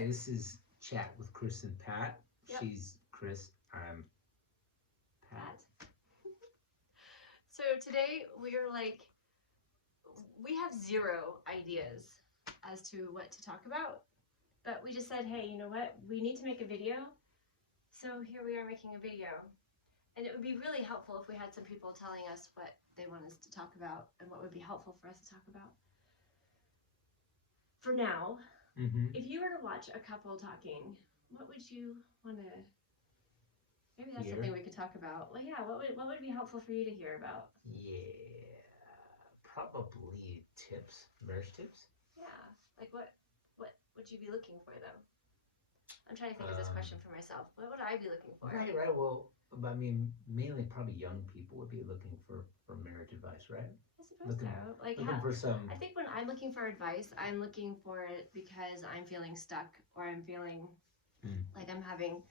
Hi, this is Chat with Kris and Pat. Yep. She's Kris, I'm Pat. So today we're like, we have zero ideas as to what to talk about, but we just said, hey, you know what? We need to make a video. So here we are making a video. And it would be really helpful if we had some people telling us what they want us to talk about and what would be helpful for us to talk about. For now, if you were to watch a couple talking, what would you want to? Maybe that's something we could talk about. Well, yeah. What would be helpful for you to hear about? Yeah, probably tips, marriage tips. Yeah, like what would you be looking for though? I'm trying to think of this question for myself. What would I be looking for? Right. Well, I mean, mainly probably young people would be looking for marriage advice, right? I suppose so. Like looking for some. I think when I'm looking for advice, I'm looking for it because I'm feeling stuck or I'm feeling like I'm having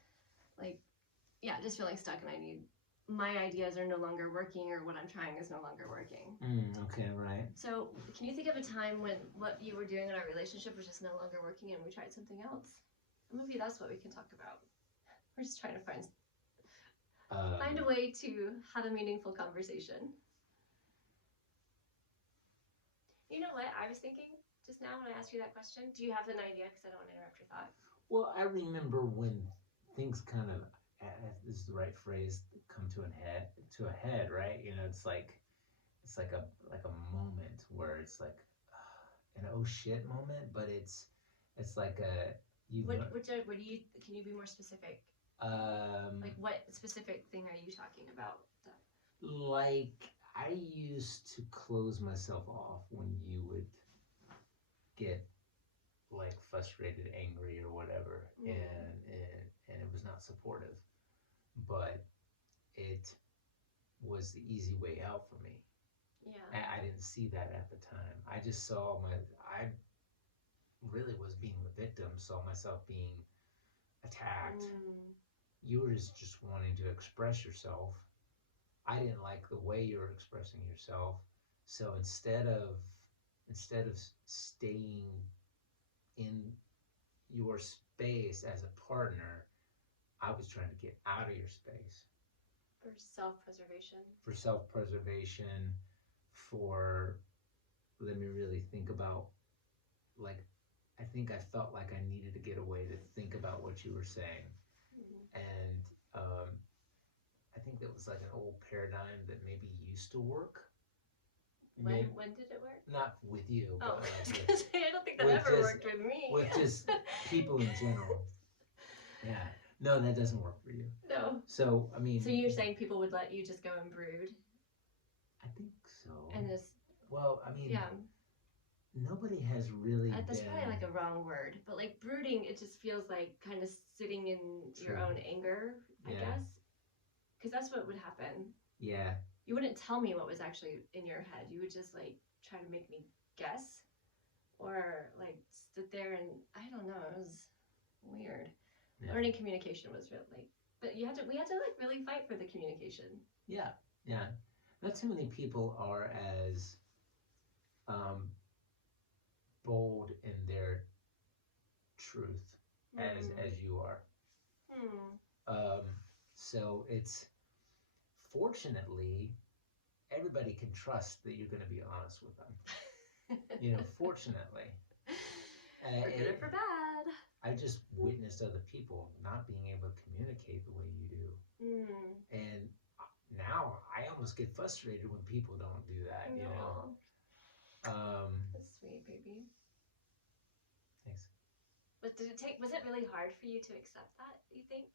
just feeling stuck and I need my ideas are no longer working or what I'm trying is no longer working. Okay, right. So can you think of a time when what you were doing in our relationship was just no longer working and we tried something else? Maybe that's what we can talk about. We're just trying to find a way to have a meaningful conversation. You know what I was thinking just now when I asked you that question? Do you have an idea? Because I don't want to interrupt your thought. Well, I remember when things kind of, this is the right phrase, come to a head, right? You know, it's like a moment where it's like an oh shit moment, but it's like a can you be more specific? Like what specific thing are you talking about? Like I used to close myself off when you would get like frustrated, angry, or whatever, and it was not supportive, but it was the easy way out for me. Yeah. I didn't see that at the time. I just saw I really was being the victim, saw myself being attacked. You were just wanting to express yourself. I didn't like the way you were expressing yourself. So instead of staying in your space as a partner, I was trying to get out of your space. For self-preservation. Let me really think about, like, I think I felt like I needed to get away to think about what you were saying. And I think that was like an old paradigm that maybe used to work. When did it work? Not with you. Oh, but I don't think that ever worked with me. With just people in general. Yeah. No, that doesn't work for you. No. So, I mean... So you're saying people would let you just go and brood? I think so. And this... Well, I mean... Yeah. Nobody has really That's probably like a wrong word. But like brooding, it just feels like kind of sitting in your own anger, I guess. Because that's what would happen. Yeah. You wouldn't tell me what was actually in your head. You would just like try to make me guess. Or like sit there and... I don't know. It was weird. Yeah. Learning communication was really, but we had to like really fight for the communication. Yeah. Not too many people are as bold in their truth as you are. So it's, fortunately, everybody can trust that you're going to be honest with them. Fortunately. For good or for bad. I just witnessed other people not being able to communicate the way you do. And now I almost get frustrated when people don't do that, you know. That's sweet, baby. Thanks. But was it really hard for you to accept that, you think?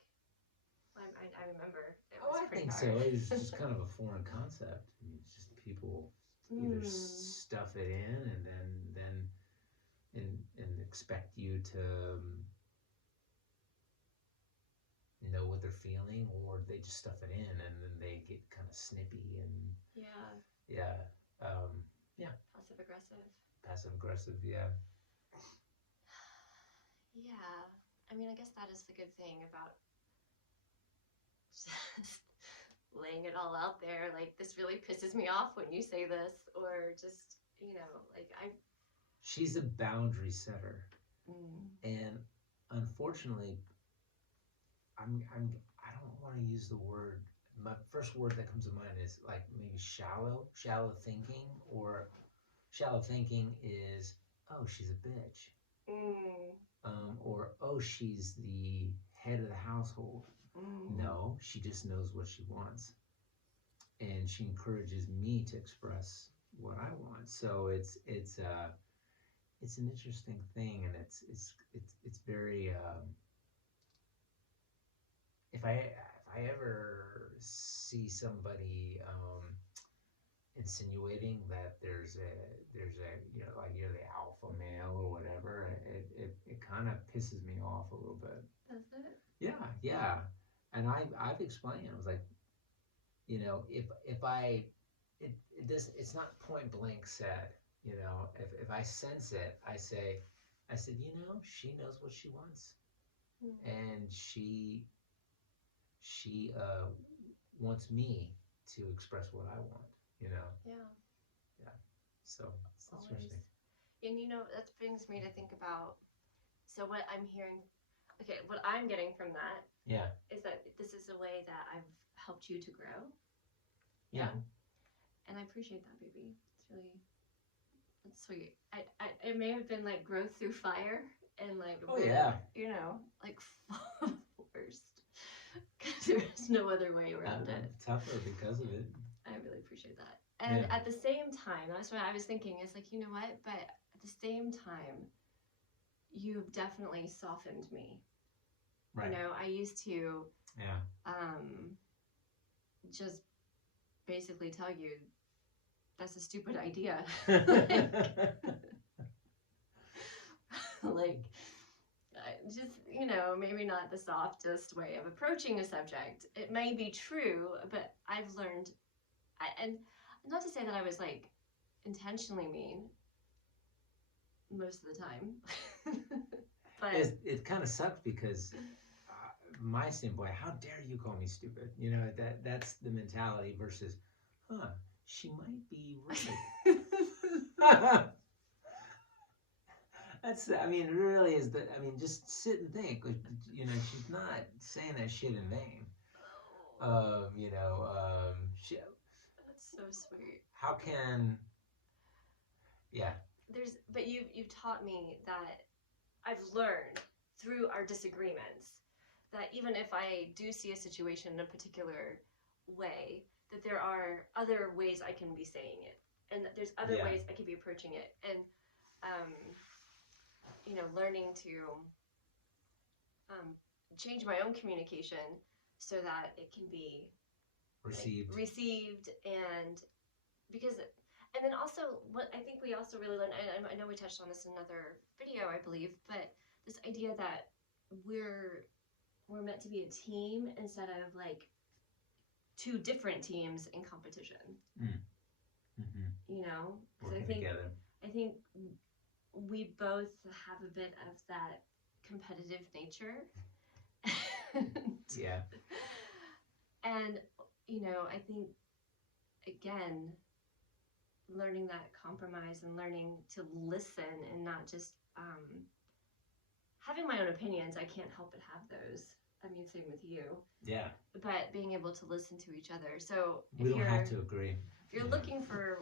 I remember it was pretty hard. I think so. It's just kind of a foreign concept. I mean, it's just people either stuff it in and then expect you to know what they're feeling, or they just stuff it in and then they get kind of snippy and passive aggressive. Yeah. I mean, I guess that is the good thing about just laying it all out there. Like, this really pisses me off when you say this, or just, like She's a boundary setter. And unfortunately, I don't want to use the word. My first word that comes to mind is like maybe shallow thinking, or shallow thinking is, oh, she's a bitch, Mm. or oh, she's the head of the household. No, she just knows what she wants, and she encourages me to express what I want. So it's an interesting thing, and it's very if I ever see somebody insinuating that there's a like you're the alpha male or whatever, it kind of pisses me off a little bit. Does it? Yeah, and I've explained. I was like, if I it does, it's not point blank said. If I sense it, I said, she knows what she wants, and she wants me to express what I want. Yeah. Yeah. So it's Always. interesting. And that brings me to think about, so what I'm hearing, okay, what I'm getting from that Yeah. is that this is a way that I've helped you to grow. Yeah. And I appreciate that, baby. It's sweet. It may have been like growth through fire and like, oh yeah, like forced. Because there's no other way around it. Tougher because of it. I really appreciate that. And at the same time, that's what I was thinking. It's like, you know what? But at the same time, you've definitely softened me. Right. I used to Yeah. just basically tell you that's a stupid idea. Like, just, maybe not the softest way of approaching a subject. It may be true, but I've learned, and not to say that I was like intentionally mean most of the time, but it kind of sucks because my standpoint, how dare you call me stupid? That's the mentality versus, she might be right. It really is just sit and think. She's not saying that shit in vain. That's so sweet. How can, yeah. But you've taught me that I've learned through our disagreements that even if I do see a situation in a particular way, that there are other ways I can be saying it, and that there's other ways I can be approaching it, and learning to change my own communication so that it can be received, and then also what I think we also really learned, and I know we touched on this in another video, I believe, but this idea that we're meant to be a team instead of like two different teams in competition. Mm-hmm. Working together. I think we both have a bit of that competitive nature. Yeah. And I think, again, learning that compromise and learning to listen and not just having my own opinions. I can't help but have those. Same with you. Yeah. But being able to listen to each other. So we don't have to agree. If you're looking for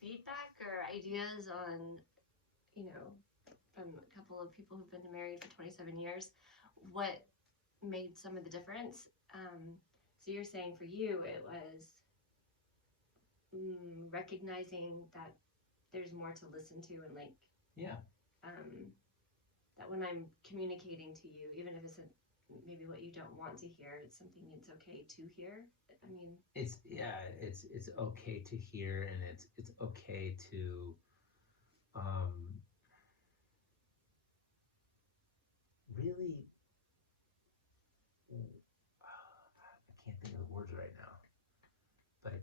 feedback or ideas on, from a couple of people who've been married for 27 years, what made some of the difference? So you're saying for you it was recognizing that there's more to listen to, and like that when I'm communicating to you, even if it's maybe what you don't want to hear, it's something it's okay to hear. It's okay to hear, and it's okay to really, I can't think of the words right now, but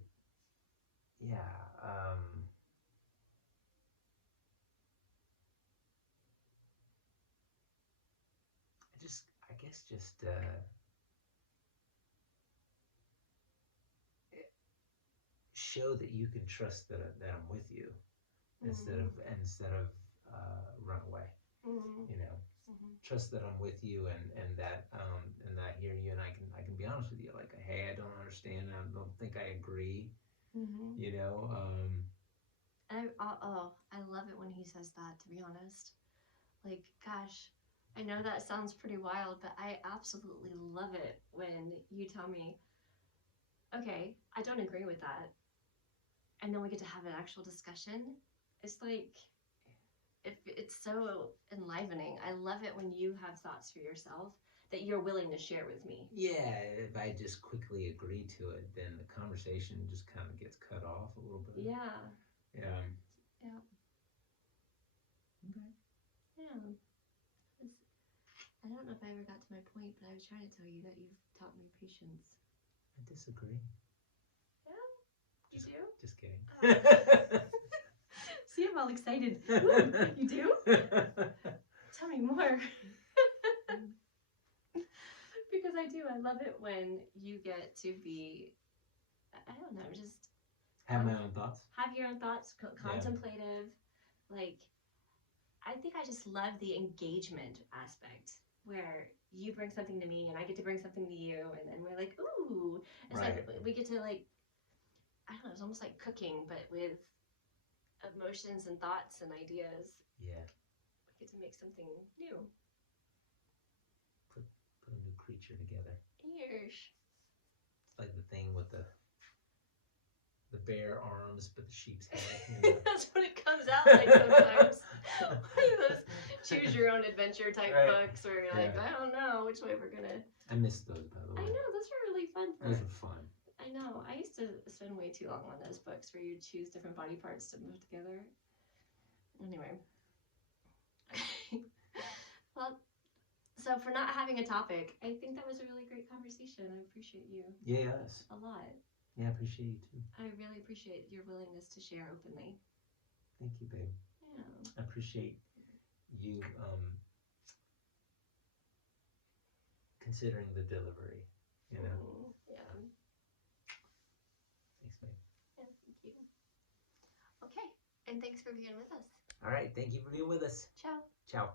yeah, I guess just show that you can trust that I'm with you, instead of run away. trust that I'm with you, and that I hear you, and I can be honest with you. Like, hey, I don't understand. I don't think I agree. Mm-hmm. You know. I love it when he says that, to be honest. Like, gosh, I know that sounds pretty wild, but I absolutely love it when you tell me, okay, I don't agree with that. And then we get to have an actual discussion. It's like, it's so enlivening. I love it when you have thoughts for yourself that you're willing to share with me. Yeah, if I just quickly agree to it, then the conversation just kind of gets cut off a little bit. Yeah. Yeah. Yeah. Okay. Yeah. I don't know if I ever got to my point, but I was trying to tell you that you've taught me patience. I disagree. Yeah? You do? Just kidding. See, I'm all excited. Ooh, you do? Tell me more. Because I do. I love it when you get to be, I don't know, just have my own thoughts. Have your own thoughts, contemplative. Like, I think I just love the engagement aspect where you bring something to me and I get to bring something to you, and then we're like, ooh. It's like we get to, like, I don't know, it's almost like cooking, but with emotions and thoughts and ideas. Yeah. We get to make something new. Put a new creature together. Ears. It's like the thing with the bare arms but the sheep's head. You know? That's what it comes out like sometimes. Those choose your own adventure type books where you're like, I don't know which way we're gonna. I missed those, by the way. I know, those were really fun. Those were fun. I know. I used to spend way too long on those books where you choose different body parts to move together. Anyway. Well, so for not having a topic, I think that was a really great conversation. I appreciate you. Yes. A lot. Yeah, I appreciate you too. I really appreciate your willingness to share openly. Thank you, babe. Yeah. I appreciate you considering the delivery, you know. Yeah. Thanks, babe. Yeah, thank you. Okay, and thanks for being with us. All right, thank you for being with us. Ciao. Ciao.